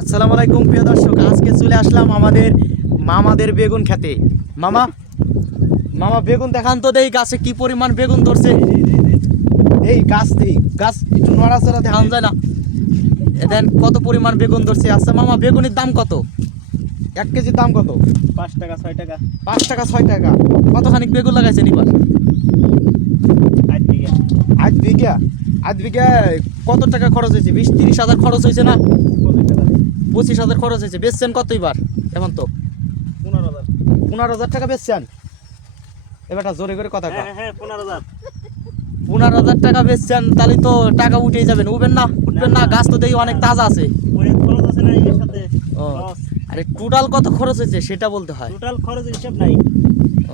আসসালামু আলাইকুম প্রিয় দর্শক, আজকে চলে আসলাম আমাদের মামাদের বেগুন খেতে। মামা মামা বেগুন দেখান তো, দেই গাছে কি পরিমাণ বেগুন ধরছে। এই গাছ একটু নড়াচড়া দেখান যায় না, দেন কত পরিমাণ বেগুন ধরছে। আচ্ছা মামা, বেগুনের দাম কত? 1 কেজির দাম কত? 5 টাকা 6 টাকা। 5 টাকা 6 টাকা। কতখানি বেগুন লাগাইছেন এবার? 8 বিঘা। 8 বিঘা। 8 বিঘা কত টাকা খরচ হয়েছে? 20-30 হাজার খরচ হয়েছে না? 25 হাজার খরচ হয়েছে। বেচছেন কত এবার? এখন তো 15,000। 15,000 টাকা বেচছেন। এবারটা জোরে করে কথা কও। হ্যাঁ 15,000। 15,000 টাকা বেচছেন, তাহলে তো টাকা উঠেই যাবেন। উঠবেন না, গাছ তো দেখি অনেক তাজা আছে। ওই খরচ আছে না এর সাথে। ও আরে, টোটাল কত খরচ হয়েছে সেটা বলতে হয়। টোটাল খরচ হিসাব নাই।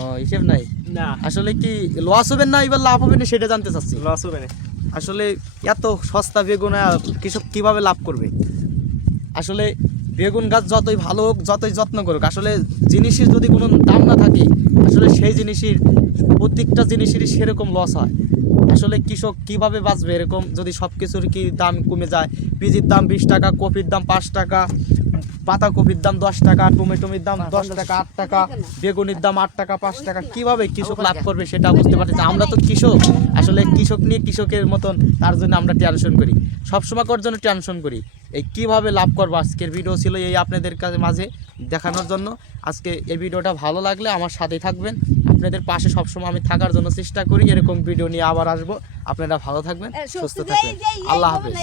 ও, হিসেব নাই। না, আসলে কি লস হবেন না এবার লাভ হবে না সেটা জানতে চাচ্ছি। লস হবে না। আসলে এত সস্তা বেগুন কৃষক কিভাবে লাভ করবে? আসলে বেগুন গাছ যতই ভালো হোক, যতই যত্ন করুক, আসলে জিনিসের যদি কোনো দাম না থাকে, আসলে সেই জিনিসের প্রত্যেকটা জিনিসেরই সেরকম লস হয়। আসলে কৃষক কিভাবে বাঁচবে এরকম যদি সব কিছুর কি দাম কমে যায়? পিজির দাম 20 টাকা, কপির দাম 5 টাকা, পাতাকপির দাম 10 টাকা, টমেটোর দাম 10 টাকা, 8 টাকা, বেগুনের দাম 8 টাকা, 5 টাকা, কিভাবে কৃষক লাভ করবে সেটা বুঝতে পারতেছি। আমরা তো কৃষক, আসলে কৃষক নিয়ে কৃষকের মতন, তার জন্য আমরা টেনশন করি, সবসময় করার জন্য টেনশন করি। এই কিভাবে লাভ করবো, আজকের ভিডিও ছিল এই আপনাদের কাছে মাঝে দেখানোর জন্য। আজকে এই ভিডিওটা ভালো লাগলে আমার সাথেই থাকবেন, আপনাদের পাশে সবসময় আমি থাকার জন্য চেষ্টা করি। এরকম ভিডিও নিয়ে আবার আসবো। আপনারা ভালো থাকবেন, সুস্থ থাকবেন। আল্লাহ হাফেজ।